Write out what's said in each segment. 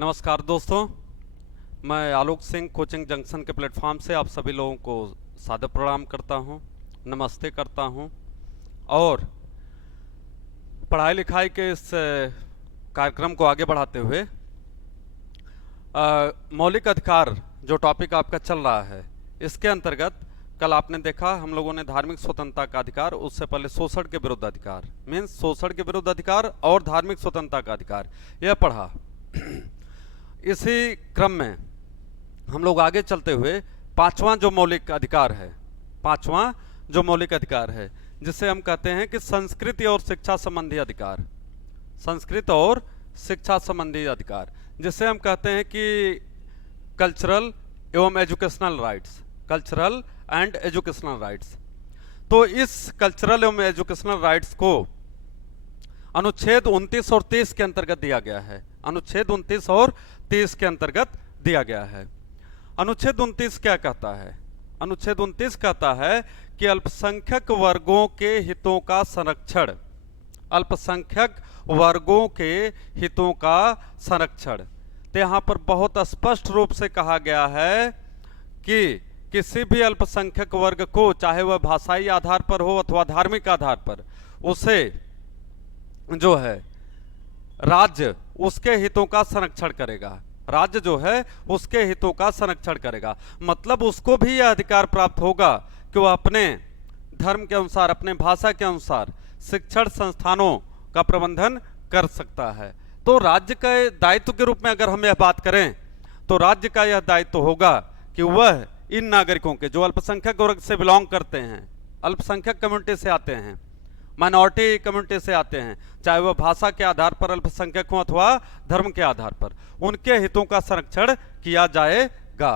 नमस्कार दोस्तों, मैं आलोक सिंह कोचिंग जंक्शन के प्लेटफॉर्म से आप सभी लोगों को सादर प्रणाम करता हूं, नमस्ते करता हूं। और पढ़ाई लिखाई के इस कार्यक्रम को आगे बढ़ाते हुए मौलिक अधिकार जो टॉपिक आपका चल रहा है, इसके अंतर्गत कल आपने देखा हम लोगों ने धार्मिक स्वतंत्रता का अधिकार, उससे पहले शोषण के विरुद्ध अधिकार, मीन्स शोषण के विरुद्ध अधिकार और धार्मिक स्वतंत्रता का अधिकार, यह पढ़ा। इसी क्रम में हम लोग आगे चलते हुए पांचवा जो मौलिक अधिकार है, जिसे हम कहते हैं कि संस्कृति और शिक्षा संबंधी अधिकार, संस्कृत और शिक्षा संबंधी अधिकार, जिसे हम कहते हैं कि कल्चरल एवं educational rights, cultural and educational rights. तो इस कल्चरल एवं एजुकेशनल राइट्स को अनुच्छेद 29 और 30 के अंतर्गत दिया गया है। अनुच्छेद 29 और 30 के अंतर्गत दिया गया है। अनुच्छेद 29 क्या कहता है? अनुच्छेद 29 कहता है कि अल्पसंख्यक वर्गों के हितों का संरक्षण, अल्पसंख्यक वर्गों के हितों का संरक्षण। तो यहाँ पर बहुत स्पष्ट रूप से कहा गया है कि किसी भी अल्पसंख्यक वर्ग को, चाहे वह भाषाई आधार पर हो अथवा धार्मिक आधार पर, उसे जो है राज्य उसके हितों का संरक्षण करेगा। राज्य जो है उसके हितों का संरक्षण करेगा, मतलब उसको भी यह अधिकार प्राप्त होगा कि वह अपने धर्म के अनुसार, अपने भाषा के अनुसार शिक्षण संस्थानों का प्रबंधन कर सकता है। तो राज्य के दायित्व के रूप में अगर हम यह बात करें तो राज्य का यह दायित्व होगा कि वह इन नागरिकों के जो अल्पसंख्यक वर्ग से बिलोंग करते हैं, अल्पसंख्यक कम्युनिटी से आते हैं, माइनॉरिटी कम्युनिटी से आते हैं, चाहे वह भाषा के आधार पर अल्पसंख्यक हो अथवा धर्म के आधार पर, उनके हितों का संरक्षण किया जाएगा।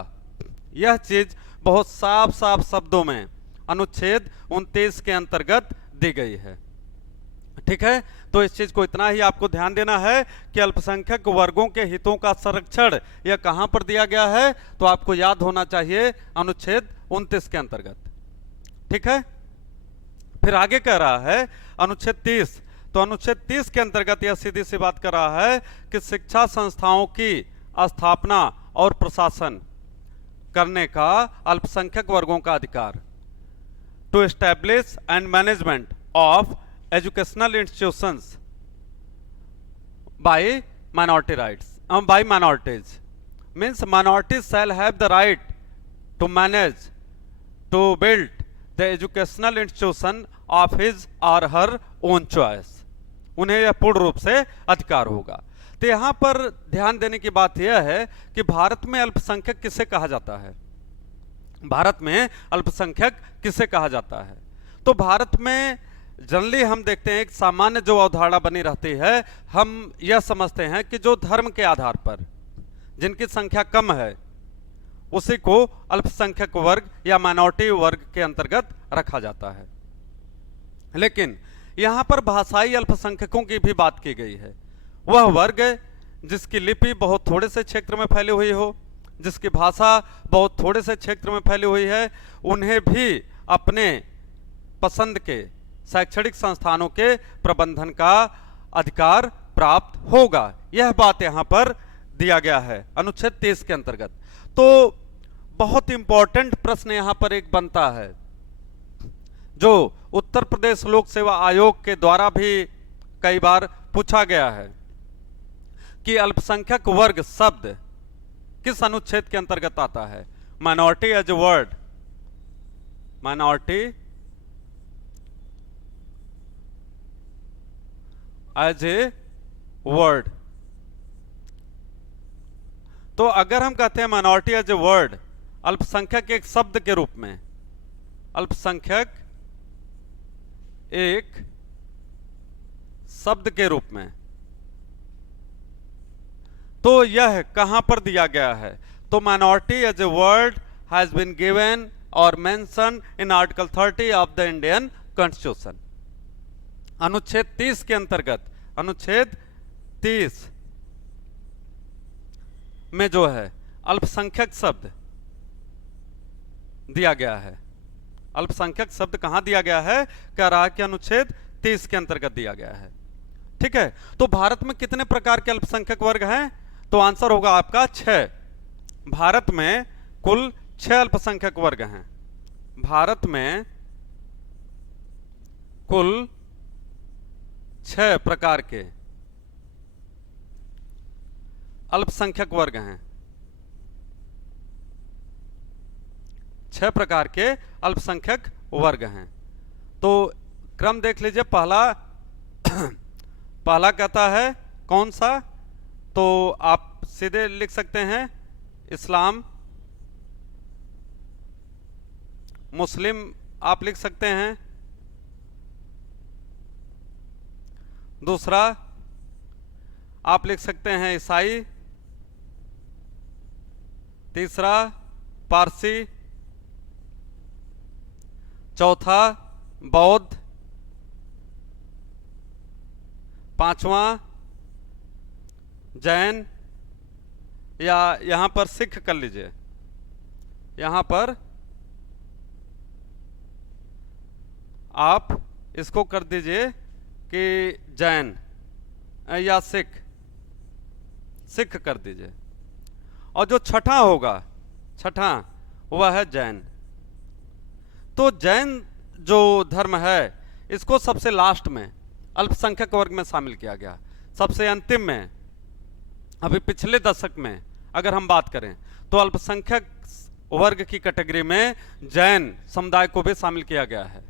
यह चीज बहुत साफ साफ शब्दों में अनुच्छेद 29 के अंतर्गत दी गई है। ठीक है, तो इस चीज को इतना ही आपको ध्यान देना है कि अल्पसंख्यक वर्गों के हितों का संरक्षण यह कहां पर दिया गया है, तो आपको याद होना चाहिए अनुच्छेद 29 के अंतर्गत। ठीक है, फिर आगे कह रहा है अनुच्छेद 30। तो अनुच्छेद 30 के अंतर्गत यह सीधी सी बात कर रहा है कि शिक्षा संस्थाओं की स्थापना और प्रशासन करने का अल्पसंख्यक वर्गों का अधिकार, to establish and management of educational institutions by minority rights, by minorities, means minorities shall have the right to manage, to build the educational institution of his or her own choice. उन्हें यह पूर्ण रूप से अधिकार होगा। तो यहां पर ध्यान देने की बात यह है कि भारत में अल्पसंख्यक किसे कहा जाता है? भारत में अल्पसंख्यक किसे कहा जाता है? तो भारत में जनरली हम देखते हैं एक सामान्य जो अवधारणा बनी रहती है, हम यह समझते हैं कि जो धर्म के आधार पर जिनकी संख्या कम है उसी को अल्पसंख्यक वर्ग या माइनॉरिटी वर्ग के अंतर्गत रखा जाता है। लेकिन यहां पर भाषाई अल्पसंख्यकों की भी बात की गई है। वह वर्ग जिसकी लिपि बहुत थोड़े से क्षेत्र में फैली हुई हो, जिसकी भाषा बहुत थोड़े से क्षेत्र में फैली हुई है, उन्हें भी अपने पसंद के शैक्षणिक संस्थानों के प्रबंधन का अधिकार प्राप्त होगा। यह बात यहां पर दिया गया है अनुच्छेद 30 के अंतर्गत। तो बहुत इंपॉर्टेंट प्रश्न यहां पर एक बनता है, जो उत्तर प्रदेश लोक सेवा आयोग के द्वारा भी कई बार पूछा गया है कि अल्पसंख्यक वर्ग शब्द किस अनुच्छेद के अंतर्गत आता है? Minority as a word, minority as a word. तो अगर हम कहते हैं माइनॉरिटी एज ए वर्ड, अल्पसंख्यक एक शब्द के रूप में, अल्पसंख्यक एक शब्द के रूप में, तो यह कहां पर दिया गया है? तो minority as a word has been given और mention in article 30 of the Indian constitution. अनुच्छेद 30 के अंतर्गत, अनुच्छेद 30 में जो है अल्पसंख्यक शब्द दिया गया है। अल्पसंख्यक शब्द कहां दिया गया है? कह रहा है कि अनुच्छेद 30 के अंतर्गत दिया गया है। ठीक है, तो भारत में कितने प्रकार के अल्पसंख्यक वर्ग हैं? तो आंसर होगा आपका 6। भारत में कुल 6 अल्पसंख्यक वर्ग हैं। भारत में कुल 6 प्रकार के अल्पसंख्यक वर्ग हैं। 6 प्रकार के अल्पसंख्यक वर्ग हैं। तो क्रम देख लीजिए। पहला पहला कहता है कौन सा, तो आप सीधे लिख सकते हैं इस्लाम, मुस्लिम आप लिख सकते हैं। दूसरा आप लिख सकते हैं ईसाई। तीसरा पारसी। चौथा बौद्ध। पांचवा जैन, या यहां पर सिख कर लीजिए। यहां पर आप इसको कर दीजिए कि जैन या सिख कर दीजिए। और जो छठा होगा, छठा वह है जैन। तो जैन जो धर्म है इसको सबसे लास्ट में अल्पसंख्यक वर्ग में शामिल किया गया, सबसे अंतिम में। अभी पिछले दशक में अगर हम बात करें तो अल्पसंख्यक वर्ग की कैटेगरी में जैन समुदाय को भी शामिल किया गया है।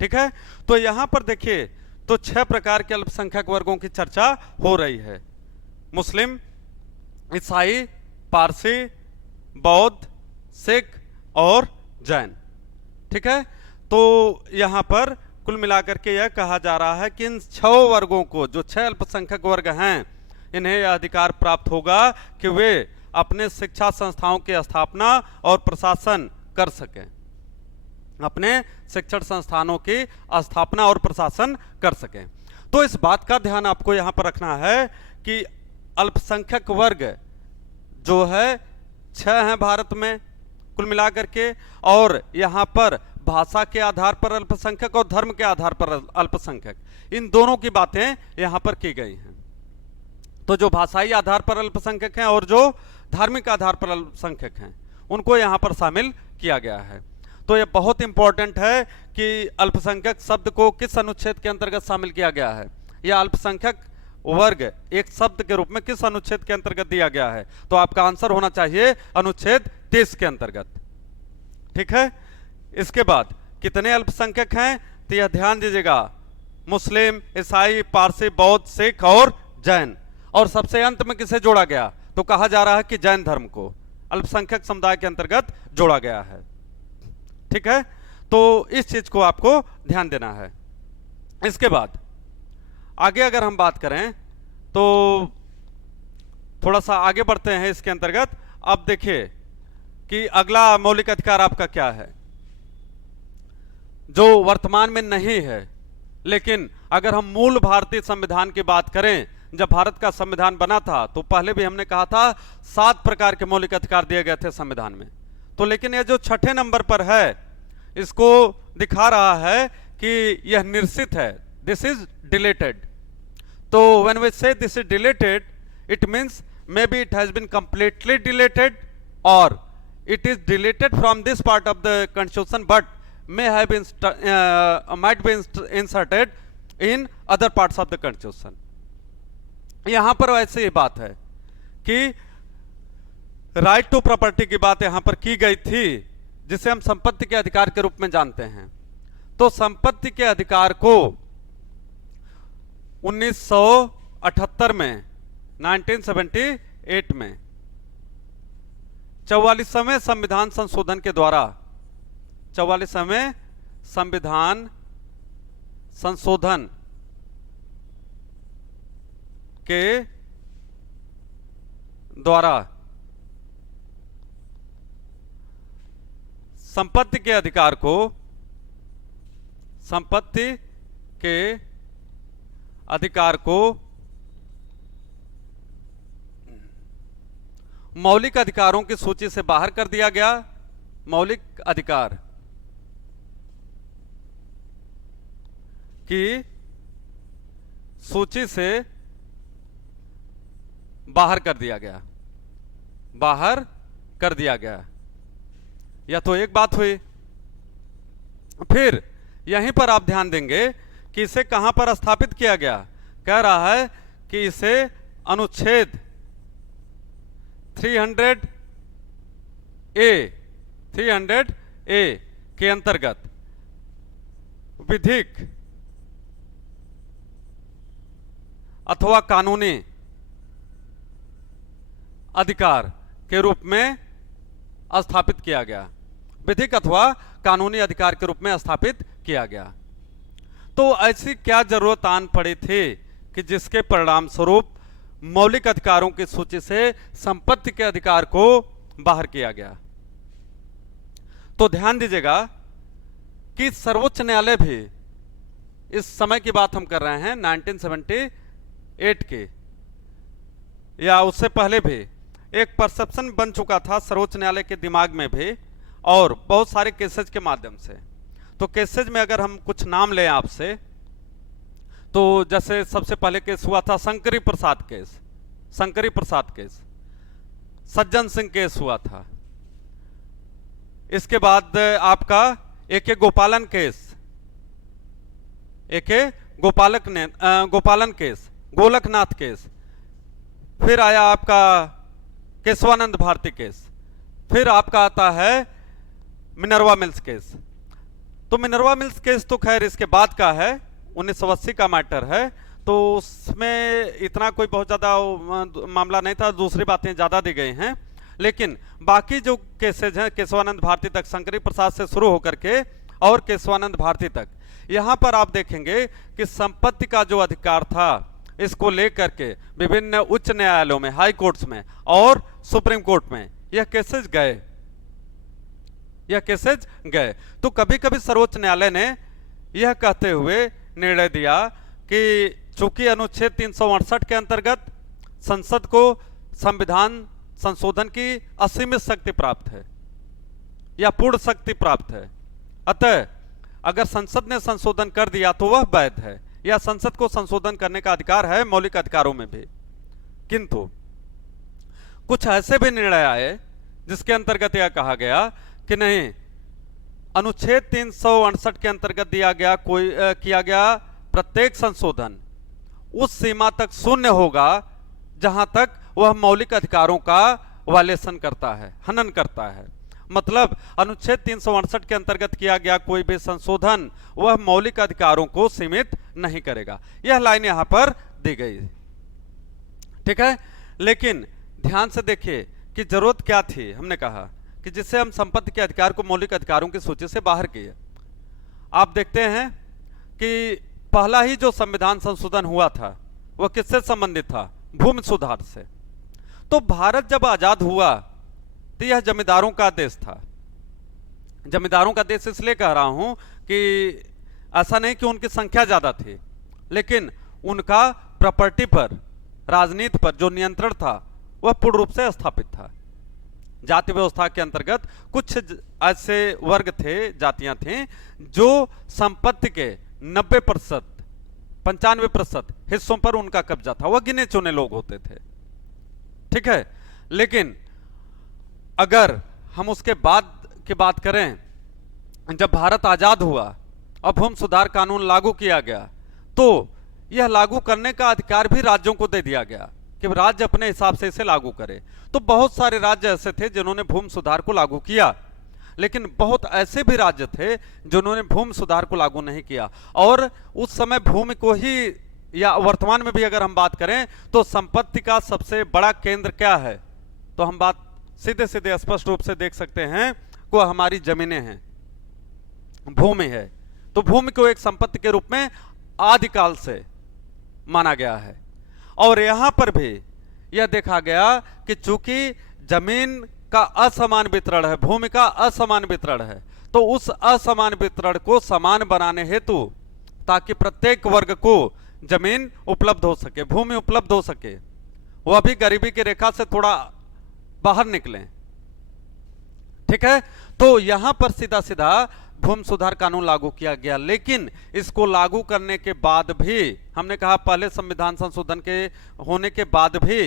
ठीक है, तो यहां पर देखिए तो 6 प्रकार के अल्पसंख्यक वर्गों की चर्चा हो रही है। मुस्लिम, ईसाई, पारसी, बौद्ध, सिख और जैन। ठीक है, तो यहां पर कुल मिलाकर के यह कहा जा रहा है कि इन 6 वर्गों को, जो 6 अल्पसंख्यक वर्ग हैं, इन्हें यह अधिकार प्राप्त होगा कि वे अपने शिक्षा संस्थाओं की स्थापना और प्रशासन कर सकें। अपने शिक्षण संस्थानों की स्थापना और प्रशासन कर सकें। तो इस बात का ध्यान आपको यहां पर रखना है कि अल्पसंख्यक वर्ग जो है 6 हैं भारत में कुल मिलाकर के, और यहां पर भाषा के आधार पर अल्पसंख्यक और धर्म के आधार पर अल्पसंख्यक, इन दोनों की बातें यहां पर की गई हैं। तो जो भाषाई आधार पर अल्पसंख्यक हैं और जो धार्मिक आधार पर अल्पसंख्यक हैं, उनको यहां पर शामिल किया गया है। तो यह बहुत इंपॉर्टेंट है कि अल्पसंख्यक शब्द को किस अनुच्छेद के अंतर्गत शामिल किया गया है, या अल्पसंख्यक वर्ग एक शब्द के रूप में किस अनुच्छेद के अंतर्गत दिया गया है। तो आपका आंसर होना चाहिए अनुच्छेद 30 के अंतर्गत। ठीक है, इसके बाद कितने अल्पसंख्यक हैं तो यह ध्यान दीजिएगा, मुस्लिम, ईसाई, पारसी, बौद्ध, सिख और जैन। और सबसे अंत में किसे जोड़ा गया, तो कहा जा रहा है कि जैन धर्म को अल्पसंख्यक समुदाय के अंतर्गत जोड़ा गया है। ठीक है, तो इस चीज को आपको ध्यान देना है। इसके बाद आगे अगर हम बात करें तो थोड़ा सा आगे बढ़ते हैं इसके अंतर्गत। अब देखिए कि अगला मौलिक अधिकार आपका क्या है, जो वर्तमान में नहीं है, लेकिन अगर हम मूल भारतीय संविधान की बात करें, जब भारत का संविधान बना था तो पहले भी हमने कहा था 7 प्रकार के मौलिक अधिकार दिए गए थे संविधान में। तो लेकिन यह जो 6ठे नंबर पर है, इसको दिखा रहा है कि यह निरसित है, दिस इज डिलीटेड। तो when we say this is deleted, it means maybe it has been completely deleted और it is deleted from this part of the constitution but may have been might be inserted in other parts of the constitution। यहां पर वैसे ही बात है कि right to property की बात यहां पर की गई थी, जिसे हम संपत्ति के अधिकार के रूप में जानते हैं। तो संपत्ति के अधिकार को 1978 में 1978 में 44वें संविधान संशोधन के द्वारा, 44वें संविधान संशोधन के द्वारा संपत्ति के अधिकार को, संपत्ति के अधिकार को मौलिक अधिकारों की सूची से बाहर कर दिया गया। मौलिक अधिकार की सूची से बाहर कर दिया गया, बाहर कर दिया गया। यह तो एक बात हुई। फिर यहीं पर आप ध्यान देंगे कि इसे कहां पर स्थापित किया गया। कह रहा है कि इसे अनुच्छेद 300A के अंतर्गत विधिक अथवा कानूनी अधिकार के रूप में स्थापित किया गया, विधिक अथवा कानूनी अधिकार के रूप में स्थापित किया गया। तो ऐसी क्या जरूरत आन पड़ी थी कि जिसके परिणाम स्वरूप मौलिक अधिकारों की सूची से संपत्ति के अधिकार को बाहर किया गया। तो ध्यान दीजिएगा कि सर्वोच्च न्यायालय भी, इस समय की बात हम कर रहे हैं 1978 की, या उससे पहले भी एक परसेप्शन बन चुका था सर्वोच्च न्यायालय के दिमाग में भी, और बहुत सारे केसेज के माध्यम से। तो केसेज में अगर हम कुछ नाम लें आपसे, तो जैसे सबसे पहले केस हुआ था शंकरी प्रसाद केस, शंकरी प्रसाद केस, सज्जन सिंह केस हुआ था। इसके बाद आपका एके गोपालन केस, एके गोपालन केस, गोलकनाथ केस। फिर आया आपका केशवानंद भारती केस। फिर आपका आता है मिनर्वा मिल्स केस। तो मिनर्वा मिल्स केस तो खैर इसके बाद का है, 1980 का मैटर है, तो उसमें इतना कोई बहुत ज़्यादा मामला नहीं था, दूसरी बातें ज़्यादा दी गई हैं। लेकिन बाकी जो केसेज हैं केशवानंद भारती तक, शंकरी प्रसाद से शुरू होकर के और केशवानंद भारती तक, यहाँ पर आप देखेंगे कि संपत्ति का जो अधिकार था, इसको लेकर के विभिन्न उच्च न्यायालयों में, हाई कोर्ट्स में और सुप्रीम कोर्ट में यह केसेज गए, यह केसेज गए। तो कभी कभी सर्वोच्च न्यायालय ने यह कहते हुए निर्णय दिया कि चूंकि अनुच्छेद 368 के अंतर्गत संसद को संविधान संशोधन की असीमित शक्ति प्राप्त है या पूर्ण शक्ति प्राप्त है, अतः अगर संसद ने संशोधन कर दिया तो वह वैध है, या संसद को संशोधन करने का अधिकार है मौलिक अधिकारों में भी। किंतु कुछ ऐसे भी निर्णय आए जिसके अंतर्गत यह कहा गया कि नहीं, अनुच्छेद 368 के अंतर्गत किया गया प्रत्येक संशोधन उस सीमा तक शून्य होगा जहां तक वह मौलिक अधिकारों का वायलेशन करता है, हनन करता है। मतलब अनुच्छेद 368 के अंतर्गत किया गया कोई भी संशोधन वह मौलिक अधिकारों को सीमित नहीं करेगा। यह लाइन यहां पर दी गई, ठीक है। लेकिन ध्यान से देखिए कि जरूरत क्या थी। हमने कहा कि जिससे हम संपत्ति के अधिकार को मौलिक अधिकारों की सूची से बाहर किए। आप देखते हैं कि पहला ही जो संविधान संशोधन हुआ था वह किससे संबंधित था? भूमि सुधार से। तो भारत जब आजाद हुआ तो यह जमींदारों का देश था। जमींदारों का देश इसलिए कह रहा हूं कि ऐसा नहीं कि उनकी संख्या ज्यादा थी, लेकिन उनका प्रॉपर्टी पर, राजनीति पर जो नियंत्रण था वह पूर्ण रूप से स्थापित था। जाति व्यवस्था के अंतर्गत कुछ ऐसे वर्ग थे, जातियां थीं जो संपत्ति के 90%, 95% हिस्सों पर उनका कब्जा था। वह गिने चुने लोग होते थे, ठीक है। लेकिन अगर हम उसके बाद की बात करें, जब भारत आजाद हुआ और भूमि सुधार कानून लागू किया गया, तो यह लागू करने का अधिकार भी राज्यों को दे दिया गया कि राज्य अपने हिसाब से इसे लागू करे। तो बहुत सारे राज्य ऐसे थे जिन्होंने भूमि सुधार को लागू किया, लेकिन बहुत ऐसे भी राज्य थे जिन्होंने भूमि सुधार को लागू नहीं किया। और उस समय भूमि को ही, या वर्तमान में भी अगर हम बात करें तो संपत्ति का सबसे बड़ा केंद्र क्या है, तो हम बात सीधे सीधे स्पष्ट रूप से देख सकते हैं कि हमारी जमीनें हैं, भूमि है। तो भूमि को एक संपत्ति के रूप में आदिकाल से माना गया है। और यहां पर भी यह देखा गया कि चूंकि जमीन का असमान वितरण है, भूमि का असमान वितरण है, तो उस असमान वितरण को समान बनाने हेतु, ताकि प्रत्येक वर्ग को जमीन उपलब्ध हो सके, भूमि उपलब्ध हो सके, वह भी गरीबी की रेखा से थोड़ा बाहर निकलें, ठीक है। तो यहां पर सीधा सीधा भूमि सुधार कानून लागू किया गया। लेकिन इसको लागू करने के बाद भी, हमने कहा पहले संविधान संशोधन के होने के बाद भी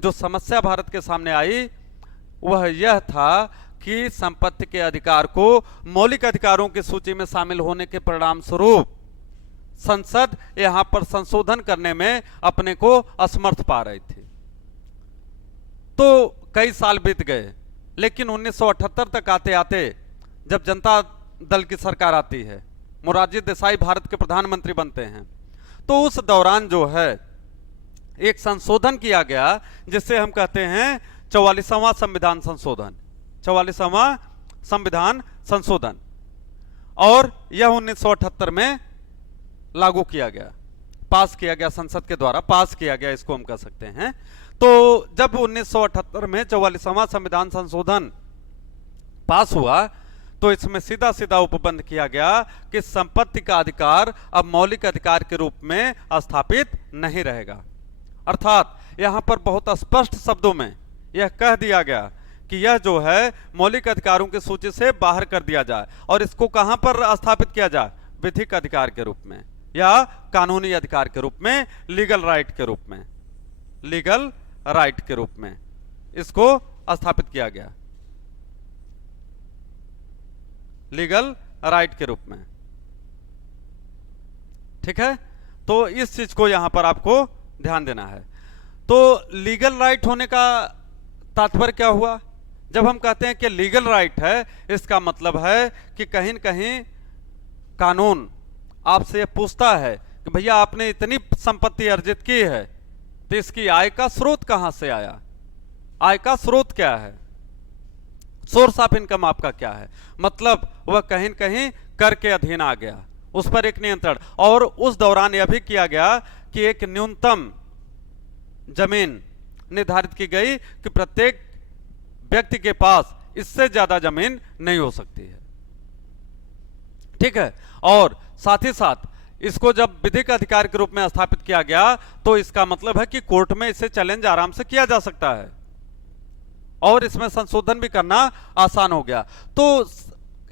जो समस्या भारत के सामने आई वह यह था कि संपत्ति के अधिकार को मौलिक अधिकारों की सूची में शामिल होने के परिणाम स्वरूप संसद यहां पर संशोधन करने में अपने को असमर्थ पा रही थी। तो कई साल बीत गए, लेकिन 1978 तक आते आते जब जनता दल की सरकार आती है, मोरारजी देसाई भारत के प्रधानमंत्री बनते हैं, तो उस दौरान जो है एक संशोधन किया गया जिसे हम कहते हैं 44वां संविधान संशोधन, 44वां संविधान संशोधन, और यह 1978 में लागू किया गया, पास किया गया, संसद के द्वारा पास किया गया, इसको हम कह सकते हैं। तो जब 1978 में 44वां संविधान संशोधन पास हुआ तो इसमें सीधा सीधा उपबंध किया गया कि संपत्ति का अधिकार अब मौलिक अधिकार के रूप में स्थापित नहीं रहेगा। अर्थात यहां पर बहुत स्पष्ट शब्दों में यह कह दिया गया कि यह जो है मौलिक अधिकारों की सूची से बाहर कर दिया जाए और इसको कहां पर स्थापित किया जाए, विधिक अधिकार के रूप में या कानूनी अधिकार के रूप में, लीगल राइट के रूप में, लीगल राइट के रूप में इसको स्थापित किया गया, लीगल राइट के रूप में। ठीक है, तो इस चीज को यहां पर आपको ध्यान देना है। तो लीगल राइट होने का तात्पर्य क्या हुआ? जब हम कहते हैं कि लीगल राइट है, इसका मतलब है कि कहीं न कहीं कानून आपसे यह पूछता है कि भैया आपने इतनी संपत्ति अर्जित की है तो इसकी आय का स्रोत कहां से आया, आय का स्रोत क्या है, सोर्स ऑफ इनकम आपका क्या है। मतलब वह कहीं न कहीं कर के अधीन आ गया, उस पर एक नियंत्रण। और उस दौरान यह भी किया गया कि एक न्यूनतम जमीन निर्धारित की गई कि प्रत्येक व्यक्ति के पास इससे ज्यादा जमीन नहीं हो सकती है। ठीक है, और साथ ही साथ इसको जब विधिक अधिकार के रूप में स्थापित किया गया तो इसका मतलब है कि कोर्ट में इसे चैलेंज आराम से किया जा सकता है और इसमें संशोधन भी करना आसान हो गया। तो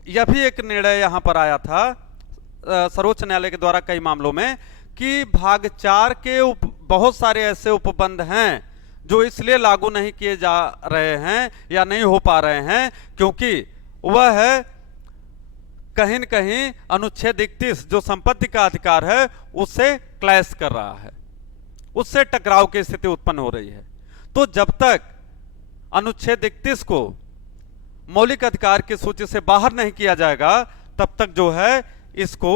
यह भी एक निर्णय यहां पर आया था सर्वोच्च न्यायालय के द्वारा कई मामलों में कि भाग 4 के बहुत सारे ऐसे उपबंध हैं जो इसलिए लागू नहीं किए जा रहे हैं या नहीं हो पा रहे हैं क्योंकि वह है कहीं न कहीं अनुच्छेद 31 जो संपत्ति का अधिकार है उससे क्लैश कर रहा है, उससे टकराव की स्थिति उत्पन्न हो रही है। तो जब तक अनुच्छेद 31 को मौलिक अधिकार की सूची से बाहर नहीं किया जाएगा तब तक जो है इसको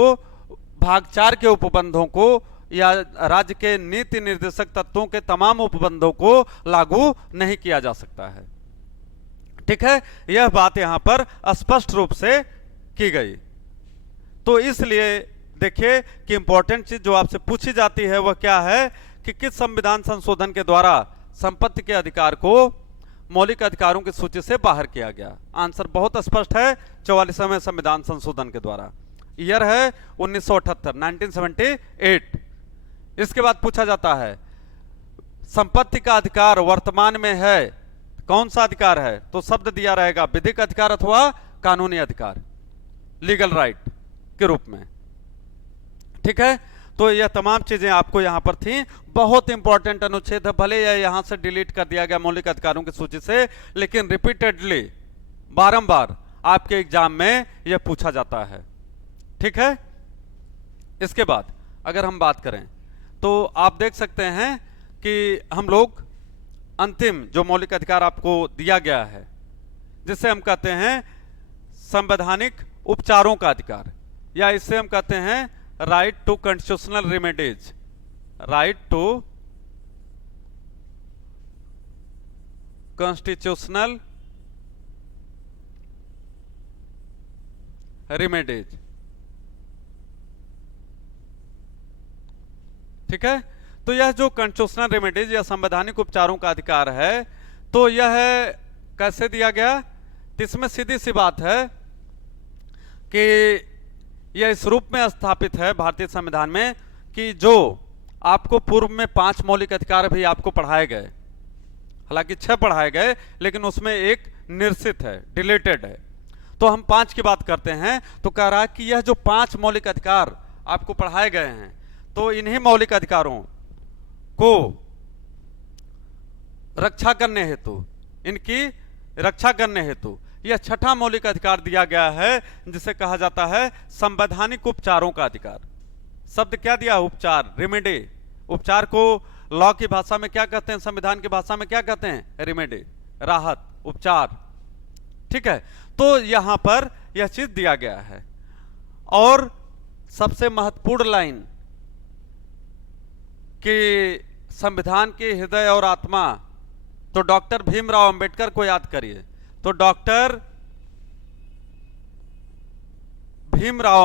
भाग 4 के उपबंधों को या राज्य के नीति निर्देशक तत्वों के तमाम उपबंधों को लागू नहीं किया जा सकता है। ठीक है, यह बात यहां पर स्पष्ट रूप से की गई। तो इसलिए देखिए कि इंपॉर्टेंट चीज जो आपसे पूछी जाती है वह क्या है कि किस संविधान संशोधन के द्वारा संपत्ति के अधिकार को मौलिक अधिकारों की सूची से बाहर किया गया। आंसर बहुत स्पष्ट है, 44वें संविधान संशोधन के द्वारा। ईयर है 1978, 1978। इसके बाद पूछा जाता है संपत्ति का अधिकार वर्तमान में है, कौन सा अधिकार है? तो शब्द दिया रहेगा विधिक अधिकार अथवा कानूनी अधिकार, लीगल राइट के रूप में। ठीक है, तो यह तमाम चीजें आपको यहां पर थी। बहुत इंपॉर्टेंट अनुच्छेद है, भले यह यहां से डिलीट कर दिया गया मौलिक अधिकारों की सूची से, लेकिन रिपीटेडली बारंबार आपके एग्जाम में यह पूछा जाता है। ठीक है, इसके बाद अगर हम बात करें तो आप देख सकते हैं कि हम लोग अंतिम जो मौलिक अधिकार आपको दिया गया है जिसे हम कहते हैं संवैधानिक उपचारों का अधिकार, या इससे हम कहते हैं right to constitutional remedies, right to constitutional remedies. ठीक है, तो यह जो कॉन्स्टिट्यूशनल रेमेडीज या संवैधानिक उपचारों का अधिकार है तो यह कैसे दिया गया? तो इसमें सीधी सी बात है कि यह इस रूप में स्थापित है भारतीय संविधान में कि जो आपको पूर्व में 5 मौलिक अधिकार भी आपको पढ़ाए गए, हालांकि 6 पढ़ाए गए लेकिन उसमें एक निरसित है, डिलीटेड है, तो हम 5 की बात करते हैं। तो कह रहा है कि यह जो 5 मौलिक अधिकार आपको पढ़ाए गए हैं तो इन्हीं मौलिक अधिकारों को रक्षा करने हेतु, इनकी रक्षा करने हेतु यह छठा मौलिक अधिकार दिया गया है, जिसे कहा जाता है संवैधानिक उपचारों का अधिकार। शब्द क्या दिया? उपचार, रेमेडी। उपचार को लॉ की भाषा में क्या कहते हैं, संविधान की भाषा में क्या कहते हैं? रेमेडी, राहत, उपचार। ठीक है, तो यहां पर यह चीज दिया गया है। और सबसे महत्वपूर्ण लाइन कि संविधान के हृदय और आत्मा, तो डॉक्टर भीमराव अंबेडकर को याद करिए। तो डॉक्टर भीमराव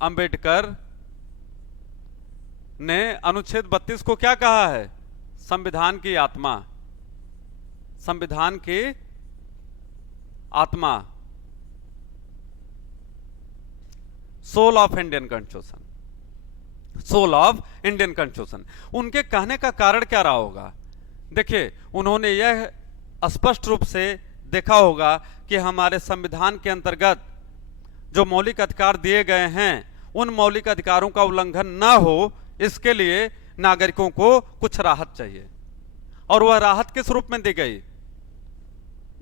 अंबेडकर ने अनुच्छेद 32 को क्या कहा है? संविधान की आत्मा, संविधान की आत्मा, soul of Indian constitution, soul of Indian constitution. उनके कहने का कारण क्या रहा होगा? देखिए, उन्होंने यह स्पष्ट रूप से देखा होगा कि हमारे संविधान के अंतर्गत जो मौलिक अधिकार दिए गए हैं, उन मौलिक अधिकारों का उल्लंघन ना हो, इसके लिए नागरिकों को कुछ राहत चाहिए। और वह राहत किस रूप में दी गई?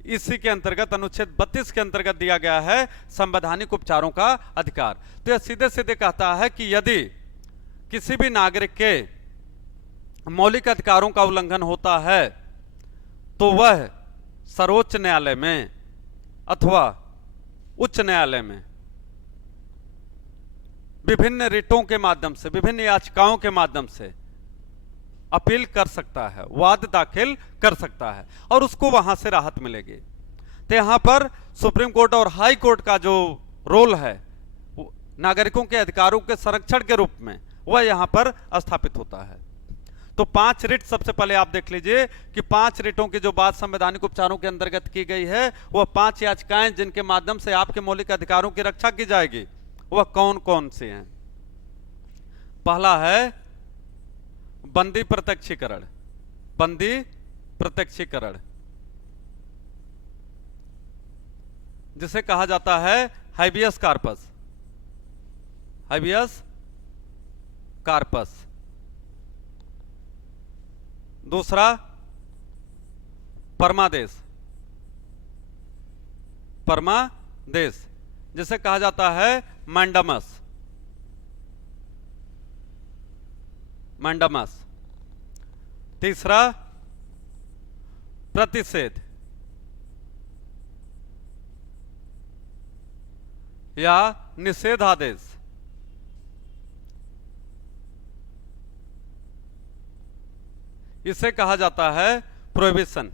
इसी के अंतर्गत अनुच्छेद 32 के अंतर्गत दिया गया है संवैधानिक उपचारों का अधिकार। तो यह सीधे सीधे कहता है कि यदि किसी भी नागरिक के मौलिक अधिकारों का उल्लंघन होता है, तो वह सर्वोच्च न्यायालय में अथवा उच्च न्यायालय में विभिन्न रिटों के माध्यम से, विभिन्न याचिकाओं के माध्यम से अपील कर सकता है, वाद दाखिल कर सकता है, और उसको वहां से राहत मिलेगी। तो यहां पर सुप्रीम कोर्ट और हाई कोर्ट का जो रोल है नागरिकों के अधिकारों के संरक्षण के रूप में, वह यहां पर स्थापित होता है। तो 5 रिट सबसे पहले आप देख लीजिए कि 5 रिटों की जो बात संवैधानिक उपचारों के अंतर्गत की गई है, वह 5 याचिकाएं जिनके माध्यम से आपके मौलिक अधिकारों की रक्षा की जाएगी, वह कौन कौन से हैं? पहला है बंदी प्रत्यक्षीकरण, बंदी प्रत्यक्षीकरण, जिसे कहा जाता है हाइबियस कार्पस, हाइबियस कार्पस। दूसरा परमादेश, परमादेश, जिसे कहा जाता है मैंडमस, मैंडमस। तीसरा प्रतिषेध या निषेधादेश, इसे कहा जाता है प्रोहिबिशन,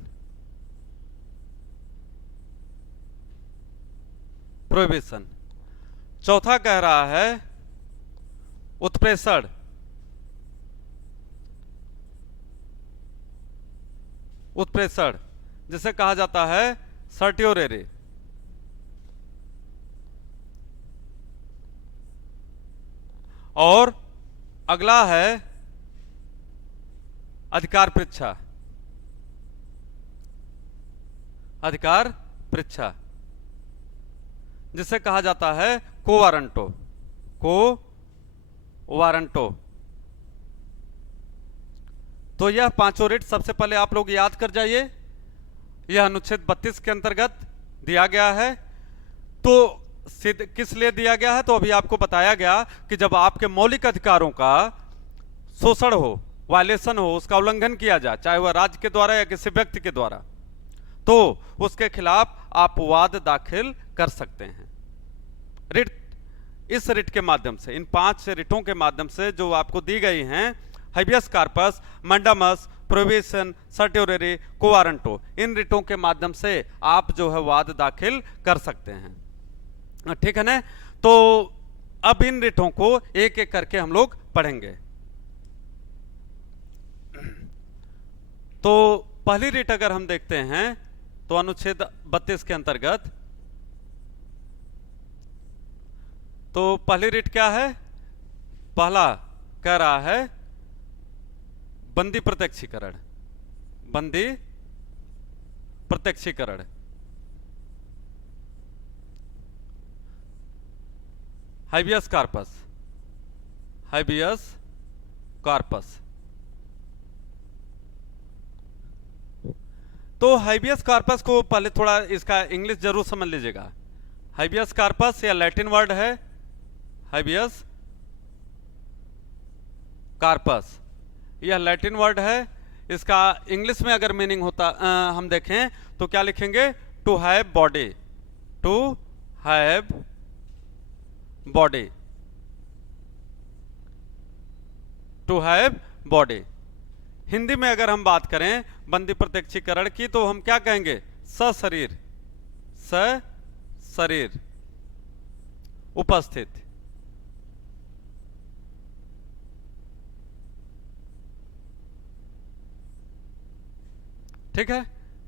प्रोहिबिशन। चौथा कह रहा है उत्प्रेषण, उत्प्रेषण, जिसे कहा जाता है सर्ट्योरेरी। और अगला है अधिकार परीक्षा, अधिकार परीक्षा, जिसे कहा जाता है को वारंटो, को वारंटो। तो यह 5 रिट सबसे पहले आप लोग याद कर जाइए। यह अनुच्छेद 32 के अंतर्गत दिया गया है। तो किस लिए दिया गया है? तो अभी आपको बताया गया कि जब आपके मौलिक अधिकारों का शोषण हो, वायलेशन हो, उसका उल्लंघन किया जाए, चाहे वह राज्य के द्वारा या किसी व्यक्ति के द्वारा, तो उसके खिलाफ आप वाद दाखिल कर सकते हैं। रिट, इस रिट के माध्यम से, इन 5 रिटों के माध्यम से जो आपको दी गई हैं, habeas corpus, mandamus, prohibition, certiorari, quo warranto, इन रिटों के माध्यम से आप जो है वाद दाखिल कर सकते हैं। ठीक है ना? तो अब इन रिटों को एक एक करके हम लोग पढ़ेंगे। तो पहली रिट अगर हम देखते हैं तो अनुच्छेद 32 के अंतर्गत, तो पहली रिट क्या है? पहला कह रहा है बंदी प्रत्यक्षीकरण, बंदी प्रत्यक्षीकरण। हाइबियस कार्पस, हाइबियस कॉर्पस। तो हाइबियस कॉर्पस को पहले थोड़ा इसका इंग्लिश जरूर समझ लीजिएगा। हाइबियस कॉर्पस या लैटिन वर्ड है हाइबियस कॉर्पस, यह लैटिन वर्ड है। इसका इंग्लिश में अगर मीनिंग होता हम देखें तो क्या लिखेंगे? To have body, to have body, to have body. Hindi में अगर हम बात करें बंदी प्रत्यक्षीकरण की तो हम क्या कहेंगे? सशरीर, सशरीर उपस्थित। ठीक है,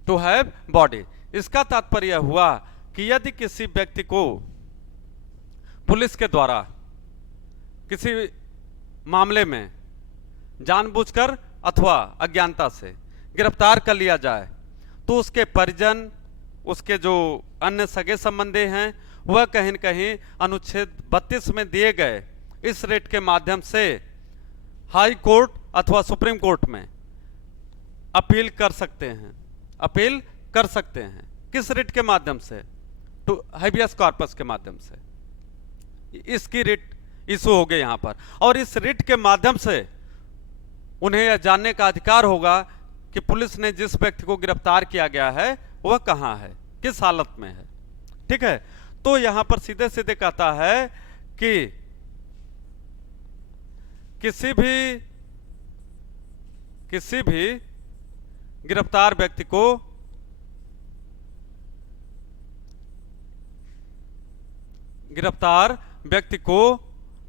टू हैव बॉडी। इसका तात्पर्य हुआ कि यदि किसी व्यक्ति को पुलिस के द्वारा किसी मामले में जानबूझकर अथवा अज्ञानता से गिरफ्तार कर लिया जाए तो उसके परिजन, उसके जो अन्य सगे संबंधी हैं, वह कहीं न कहीं अनुच्छेद 32 में दिए गए इस रेट के माध्यम से हाई कोर्ट अथवा सुप्रीम कोर्ट में अपील कर सकते हैं, अपील कर सकते हैं। किस रिट के माध्यम से? टू हाइबियस कॉर्पस के माध्यम से इसकी रिट इशू हो गई यहां पर, और इस रिट के माध्यम से उन्हें यह जानने का अधिकार होगा कि पुलिस ने जिस व्यक्ति को गिरफ्तार किया गया है वह कहां है, किस हालत में है। ठीक है, तो यहां पर सीधे सीधे कहता है कि किसी भी गिरफ्तार व्यक्ति को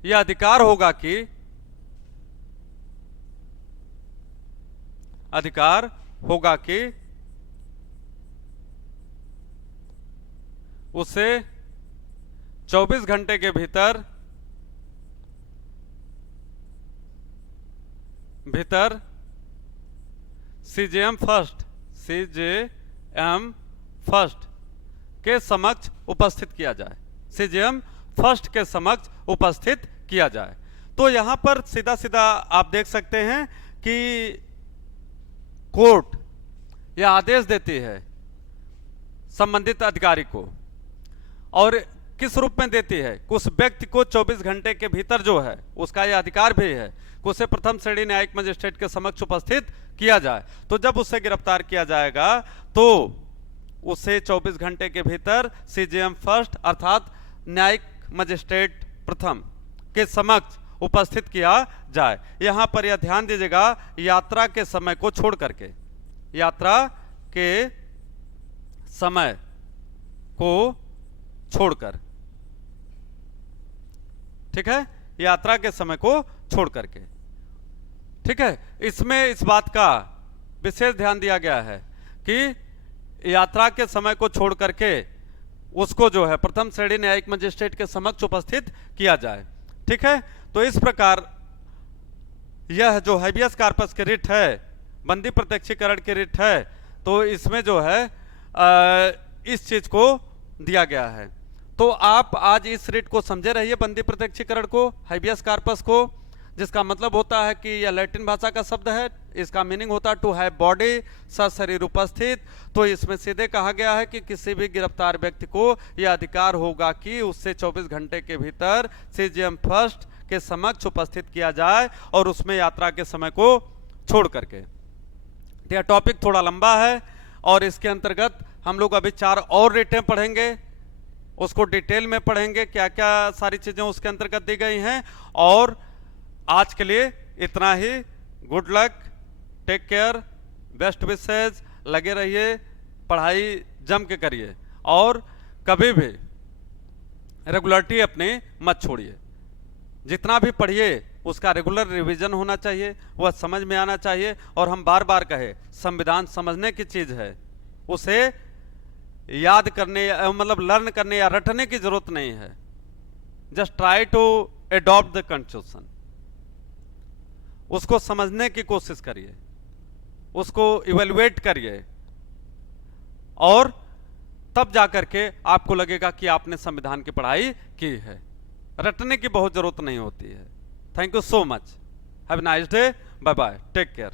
यह अधिकार होगा कि उसे 24 घंटे के भीतर सीजेएम फर्स्ट के समक्ष उपस्थित किया जाए, सीजेएम फर्स्ट के समक्ष उपस्थित किया जाए। तो यहां पर सीधा सीधा आप देख सकते हैं कि कोर्ट यह आदेश देती है संबंधित अधिकारी को, और किस रूप में देती है? उस व्यक्ति को 24 घंटे के भीतर जो है उसका यह अधिकार भी है कि उसे प्रथम श्रेणी न्यायिक मजिस्ट्रेट के समक्ष उपस्थित किया जाए। तो जब उसे गिरफ्तार किया जाएगा तो उसे 24 घंटे के भीतर सीजेएम फर्स्ट अर्थात न्यायिक मजिस्ट्रेट प्रथम के समक्ष उपस्थित किया जाए। यहां पर यह ध्यान दीजिएगा, यात्रा के समय को छोड़ करके, यात्रा के समय को छोड़कर, ठीक है, यात्रा के समय को छोड़ करके। ठीक है, इसमें इस बात का विशेष ध्यान दिया गया है कि यात्रा के समय को छोड़ करके उसको जो है प्रथम श्रेणी न्यायिक मजिस्ट्रेट के समक्ष उपस्थित किया जाए। ठीक है, तो इस प्रकार यह जो हाइबियस कॉर्पस की रिट है, बंदी प्रत्यक्षीकरण की रिट है, तो इसमें जो है इस चीज को दिया गया है। तो आप आज इस रिट को समझे रहिए, बंदी प्रत्यक्षीकरण को, हाइबियस कॉर्पस को, जिसका मतलब होता है कि यह लैटिन भाषा का शब्द है, इसका मीनिंग होता है टू हैव बॉडी, सशरीर उपस्थित। तो इसमें सीधे कहा गया है कि किसी भी गिरफ्तार व्यक्ति को यह अधिकार होगा कि उससे 24 घंटे के भीतर सीजेएम फर्स्ट के समक्ष उपस्थित किया जाए, और उसमें यात्रा के समय को छोड़ करके। यह टॉपिक थोड़ा लंबा है और इसके अंतर्गत हम लोग अभी 4 और रिटें पढ़ेंगे, उसको डिटेल में पढ़ेंगे, क्या क्या सारी चीजें उसके अंतर्गत दी गई हैं। और आज के लिए इतना ही। Good luck, take care, best wishes, लगे रहिए, पढ़ाई जम के करिए और कभी भी रेगुलरिटी अपनी मत छोड़िए। जितना भी पढ़िए उसका रेगुलर रिवीजन होना चाहिए, वह समझ में आना चाहिए। और हम बार बार कहे, संविधान समझने की चीज है, उसे याद करने मतलब लर्न करने या रटने की जरूरत नहीं है। Just try to adopt the constitution, उसको समझने की कोशिश करिए, उसको इवेलुएट करिए, और तब जाकर के आपको लगेगा कि आपने संविधान की पढ़ाई की है। रटने की बहुत जरूरत नहीं होती है। Thank you so much. Have nice day, bye bye, take care.